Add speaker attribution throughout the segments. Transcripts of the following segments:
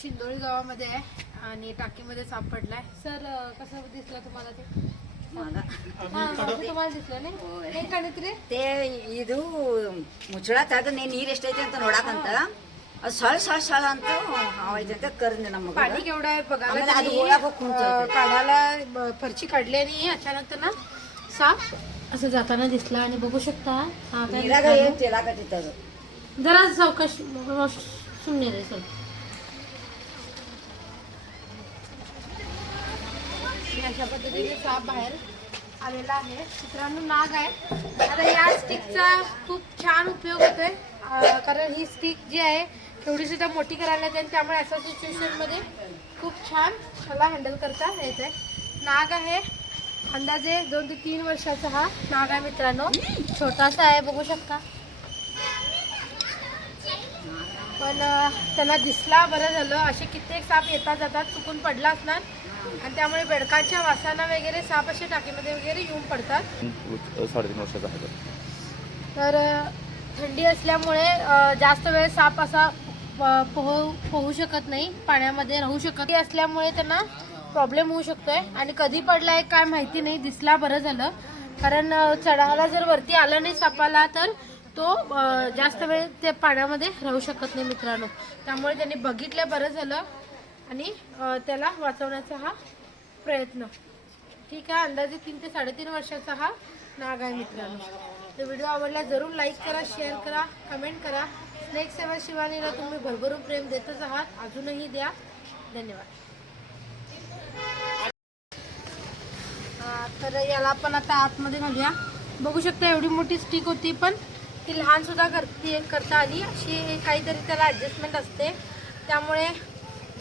Speaker 1: शिंदोळी गावामध्ये आहे आणि टाकीमध्ये सापडलाय सर अं, कसं दिसलं तुम्हाला ते
Speaker 2: मला
Speaker 1: हा, मावशी तुम्हाला दिसलं नाही
Speaker 2: होय.
Speaker 1: हे ಕಣಿತ್ರಿ
Speaker 2: ते ಇದು ಮುಚ್ಚಳತ್ತಾಗ ನೀ ನೀರ್ ಎಷ್ಟೈತೆ ಅಂತ ನೋಡಾಕಂತ ಅದು ಸಳ್ ಸಳ್ ಸಳ್ ಅಂತ ಹಾವೈತೆ ಅಂತ ಕರ್ದೆ ನಮ್ಮ ಮಗ
Speaker 1: पाणी केवढं आहे बघायला
Speaker 2: आम्हाला आधी
Speaker 1: त्यांनी,
Speaker 2: गोळा बघून
Speaker 1: अं,
Speaker 2: ठेवते.
Speaker 1: काढायला ब- फरची काढली आणि अचानक त्यांना साप असं जाताना दिसला आणि बघू शकता हा काय
Speaker 2: ನೀರಾಗ
Speaker 1: दिसला
Speaker 2: ಏನ್ ತೇಲಾಕತ್ತಿತ್ತು
Speaker 1: ना? जरा चौकश सुमने रे सर अशा पद्धतीने साप बाहेर आलेला आहे. मित्रांनो नाग आहे. आता या स्टिकचा खूप छान उपयोग होतोय. कारण ही स्टिक जी आहे एवढी सुद्धा मोठी करायला येते आणि त्यामुळे अशा सिच्युएशनमध्ये खूप छान मला हँडल करता येते नाग आहे. अंदाजे दोन ते तीन वर्षाचा हा नाग आहे मित्रांनो. छोटासा आहे बघू शकता. पण त्याला दिसला बरं झालं. असे कित्येक साप येतात जातात चुकून पडला असणार. आणि त्यामुळे बेडकाच्या वासानं वगैरे साप असे टाकीमध्ये वगैरे येऊन पडतात.
Speaker 3: साडेतीन वर्षाचा आहे.
Speaker 1: तर थंडी असल्यामुळे जास्त वेळ साप असा पोहू पोहू शकत नाही. पाण्यामध्ये राहू शकत असल्यामुळे त्यांना प्रॉब्लेम होऊ शकतोय. आणि कधी पडलाय काय माहिती नाही. दिसला बरं झालं. कारण चढायला जर वरती आलं नाही सापाला तर तो जास्त वेळ ते पाण्यामध्ये राहू शकत नाही मित्रांनो. त्यामुळे त्यांनी बघितलं बरं झालं. आणि त्याला वाचवण्याचा हा प्रयत्न. ठीक आहे अंदाजे तीन ते साडेतीन वर्षाचा हा नाग आहे मित्रांनो. तर व्हिडिओ आवडला जरूर लाईक करा शेअर करा कमेंट करा. स्नेक सेवा शिवानीला तुम्ही भरभरून प्रेम देतच आहात. अजूनही द्या. धन्यवाद. तर याला आपण आता आतमध्ये घालूया बघू शकता एवढी मोठी स्टिक होती पण ती लहानसुद्धा करते करता आली. अशी काहीतरी त्याला ॲडजस्टमेंट असते. त्यामुळे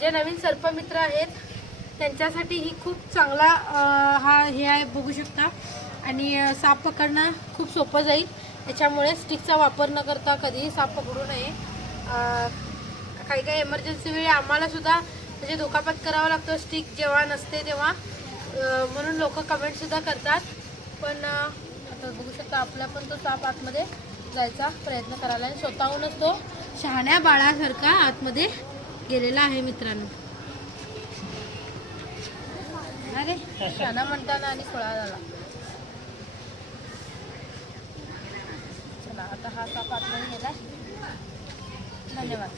Speaker 1: जे नवीन सर्पमित्र आहेत त्यांच्यासाठी ही खूप चांगला हा हे आहे बघू शकता. आणि साप पकडणं खूप सोपं जाईल. त्याच्यामुळे स्टिकचा वापर न करता कधीही साप पकडू नये. काही काही एमर्जन्सी वेळी आम्हालासुद्धा म्हणजे धोकापात करावा लागतो. स्टिक जेव्हा नसते तेव्हा. म्हणून लोक कमेंटसुद्धा करतात. पण आता बघू शकता आपला पण तो साप आतमध्ये जायचा प्रयत्न करायला आणि स्वतःहूनच तो शहाण्या बाळासारखा आतमध्ये गेलेला आहे मित्रांनो. अरे शहाणा म्हणताना आणि सोळा झाला. चला आता हा साप आतमध्ये गेला. धन्यवाद.